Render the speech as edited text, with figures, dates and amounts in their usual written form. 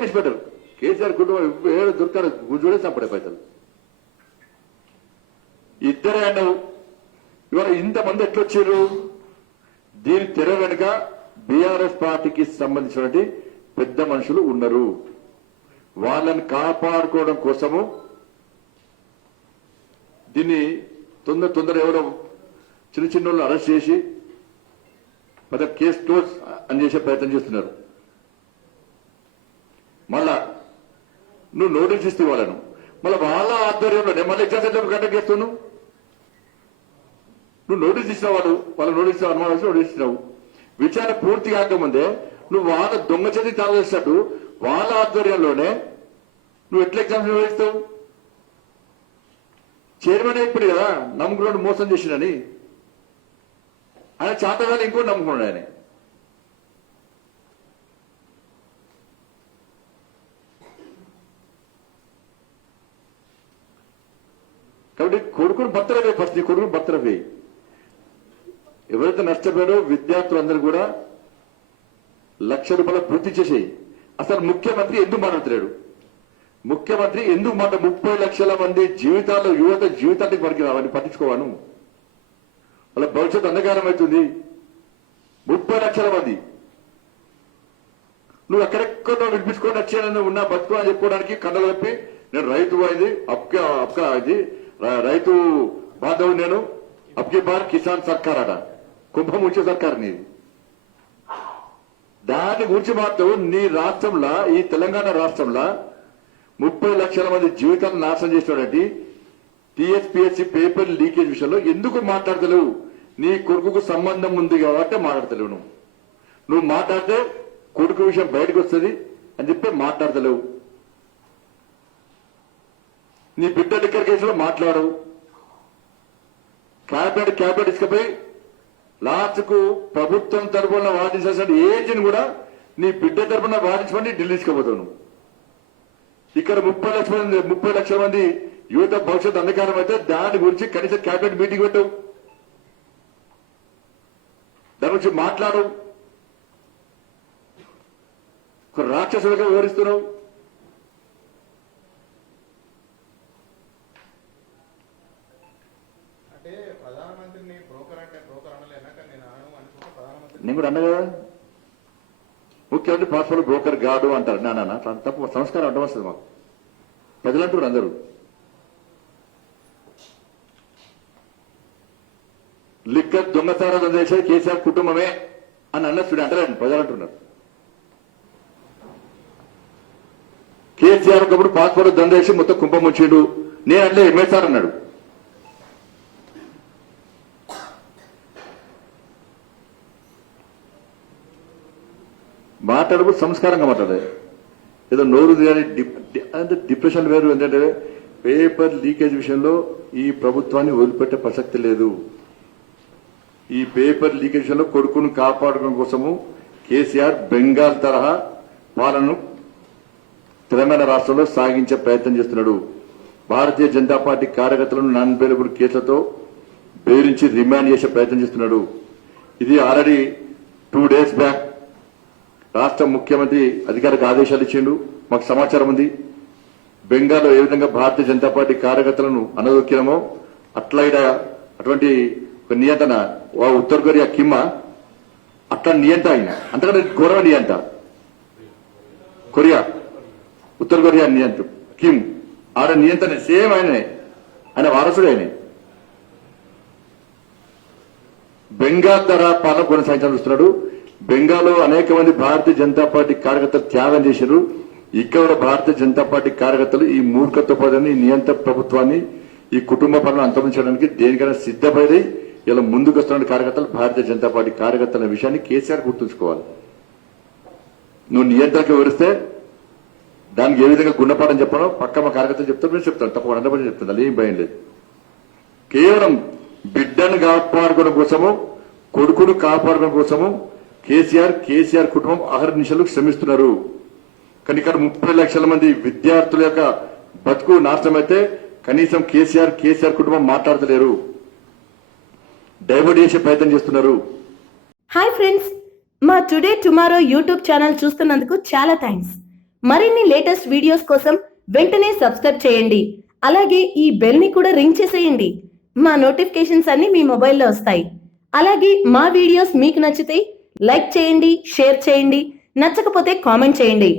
పెట్టారు. కేసీఆర్ కుటుంబం ఏడు దొరకారు గుజుడే చంపడే పైసలు ఇద్దరే అన్నావు. ఇవాళ ఇంతమంది ఎట్లొచ్చారు? దీని తెర వెనుక బీఆర్ఎస్ పార్టీకి సంబంధించినటువంటి పెద్ద మనుషులు ఉన్నారు. వాళ్ళని కాపాడుకోవడం కోసము దీన్ని తొందర ఎవరో చిన్న చిన్న వాళ్ళు అరెస్ట్ చేసి పెద్ద కేసు క్లోజ్ అని చేసే ప్రయత్నం చేస్తున్నారు. మళ్ళా నువ్వు నోటీస్ ఇస్తే వాళ్ళను మళ్ళీ వాళ్ళ ఆధ్వర్యంలోనే మళ్ళీ ఎగ్జామ్ సెంటర్ కండక్ట్ చేస్తున్నావు. నువ్వు నోటీస్ ఇచ్చిన వాళ్ళ నోటీస్ అనుమానం నోటీస్ ఇచ్చినావు. విచారణ పూర్తి కాకముందే నువ్వు వాళ్ళ దొంగ చేతి తాగేసినట్టు వాళ్ళ ఆధ్వర్యంలోనే నువ్వు ఎట్లా ఎగ్జామ్స్ నిర్వహిస్తావు? చైర్మన్ ఇప్పుడు కదా నమ్ముకున్నాడు మోసం చేసినని. ఆయన చాతగానే ఇంకోటి నమ్ముకున్నాడు ఆయన. కాబట్టి కొడుకును బత్తరవే, ఫస్ట్ నీ కొడుకును బత్తరవే. ఎవరైతే నష్టపోయారో విద్యార్థులందరూ కూడా ₹1,00,000 పూర్తి చేసేయి. అసలు ముఖ్యమంత్రి ఎందుకు మాట్లాడలేడు? ముఖ్యమంత్రి ఎందుకు 30 లక్షల మంది జీవితాల్లో యువత జీవితానికి వరకు రావని పట్టించుకోవాను. వాళ్ళ భవిష్యత్తు అంధకారం అవుతుంది. 30 లక్షల మంది నువ్వు ఎక్కడెక్కడో వినిపించుకొని వచ్చానని ఉన్నా బతుకు అని చెప్పుకోవడానికి కళ్ళ తప్పి నేను రైతు అయింది అప్కా ఇది రైతు బాధవు నేను అబ్కి బార్ కిసాన్ సర్కార్ అట కుంభముంచే సర్కార్ నీది. దాని గురించి మాత్రం నీ రాష్ట్రంలో ఈ తెలంగాణ రాష్ట్రంలో 30 లక్షల మంది జీవితాలను నాశనం చేసినటువంటి టీఎస్పీఎస్సీ పేపర్ లీకేజ్ విషయంలో ఎందుకు మాట్లాడతలేవు? నీ కొడుకుకు సంబంధం ఉంది కాబట్టి మాట్లాడతలేవు. నువ్వు మాట్లాడితే కొడుకు విషయం బయటకు వస్తుంది అని చెప్పి మాట్లాడతలేవు. నీ బిడ్డ లిక్కర్ కేసులో మాట్లాడవు. క్యాబినెట్ ఇసుకపోయి లాస్ట్ కు ప్రభుత్వం తరఫున వాదించాల్సిన ఏజెంట్ కూడా నీ బిడ్డ తరఫున వాదించమని ఢిల్లీ తీసుకుపోతావు. ఇక్కడ 30 లక్షల మంది యువత భవిష్యత్ అంధకారం అయితే దాని గురించి కనీసం క్యాబినెట్ మీటింగ్ పెట్టవు, దాని గురించి మాట్లాడు. రాక్షసులుగా వివరిస్తున్నావు. నేను కూడా అన్నా కదా, ముఖ్యమంత్రి పాస్పోర్ట్ బ్రోకర్ గాడు అంటారు. నా తప్పు సంస్కారం అడ్డం వస్తుంది మాకు. ప్రజలంటారు అందరూ లిక్కర్ దొంగసారా చేసేది కేసీఆర్ కుటుంబమే అని అన్నట్టు అంటారండి. ప్రజలు అంటున్నారు కేసీఆర్ ఒకప్పుడు పాస్పోర్ట్ దందేసి మొత్తం కుంభం వచ్చిండు. నేను అంటే ఎంఎస్ఆర్ అన్నాడు. మాట్లాడప్పుడు సంస్కారంగా మాట్లాడాలి. ఏదో నోరు అంటే డిప్రెషన్ వేరు. ఏంటంటే పేపర్ లీకేజ్ విషయంలో ఈ ప్రభుత్వాన్ని వదిలిపెట్టే ప్రసక్తి లేదు. ఈ పేపర్ లీకేజ్ విషయంలో కొడుకును కాపాడడం కోసము కేసీఆర్ బెంగాల్ తరహా పాలనను తెలంగాణ రాష్ట్రంలో సాగించే ప్రయత్నం చేస్తున్నాడు. భారతీయ జనతా పార్టీ కార్యకర్తలను నాన్ బెయిలబుల్ కేసులతో బెదిరించి రిమాండ్ చేసే ప్రయత్నం చేస్తున్నాడు. ఇది ఆల్రెడీ 2 days బ్యాక్ రాష్ట్ర ముఖ్యమంత్రి అధికారికి ఆదేశాలు ఇచ్చిండు. మాకు సమాచారం ఉంది. బెంగాల్లో ఏ విధంగా భారతీయ జనతా పార్టీ కార్యకర్తలను అనదొక్కినామో అట్లా అటువంటి ఒక నియంత్రణ ఉత్తర కొరియా కిమ్ అట్లా నియంత ఆయన అంతకంటే ఘోరమైన నియంత కొరియా ఉత్తర కొరియా నియంత్ర కిమ్ ఆడ నియంత్రణ సేమ్ ఆయననే, ఆయన వారసుడు. ఆయన బెంగాల్ ధర పాలన కొనసాగించాలని చూస్తున్నాడు. బెంగాల్లో అనేక మంది భారతీయ జనతా పార్టీ కార్యకర్తలు త్యాగం చేశారు. ఇక్కడ భారతీయ జనతా పార్టీ కార్యకర్తలు ఈ మూర్ఖత్వ పదాన్ని, ఈ నియంత్రణ ప్రభుత్వాన్ని, ఈ కుటుంబ పనులను అంతరించడానికి దేనికైనా సిద్ధపడి ఇలా ముందుకు వస్తున్న కార్యకర్తలు భారతీయ జనతా పార్టీ కార్యకర్తల విషయాన్ని కేసీఆర్ గుర్తుంచుకోవాలి. నువ్వు నియంత్రణకు వివరిస్తే దానికి ఏ విధంగా గుణపాఠం చెప్పాలో పక్క మా కార్యకర్తలు చెప్తారు, నేను చెప్తాను, తప్పకుండా 100% చెప్తాను. అది ఏం భయం లేదు. కేవలం బిడ్డను కాపాడుకోవడం కోసము, కొడుకును కాపాడుకోవడం కోసము కేసీఆర్ కుటుంబం అహర్నిశలు శ్రమిస్తున్నారు. కానీ ఇక్కడ 30 లక్షల మంది విద్యార్థుల యొక్క బతుకు నాశనమైతే కనీసం కేసీఆర్ కుటుంబం మాట్లాడతలేరు, డైవర్ట్ చేసే ప్రయత్నం చేస్తున్నారు. హాయ్ ఫ్రెండ్స్, మా టుడే టుమారో యూట్యూబ్ ఛానల్ చూస్తున్నందుకు చాలా థ్యాంక్స్. మరిన్ని లేటెస్ట్ వీడియోస్ కోసం వెంటనే సబ్స్క్రైబ్ చేయండి. అలాగే ఈ బెల్ ని కూడా రింగ్ చేసేయండి. మా నోటిఫికేషన్స్ అన్ని మీ మొబైల్లో వస్తాయి. అలాగే మా వీడియోస్ మీకు నచ్చితే లైక్ చేయండి, షేర్ చేయండి, నచ్చకపోతే కామెంట్ చేయండి.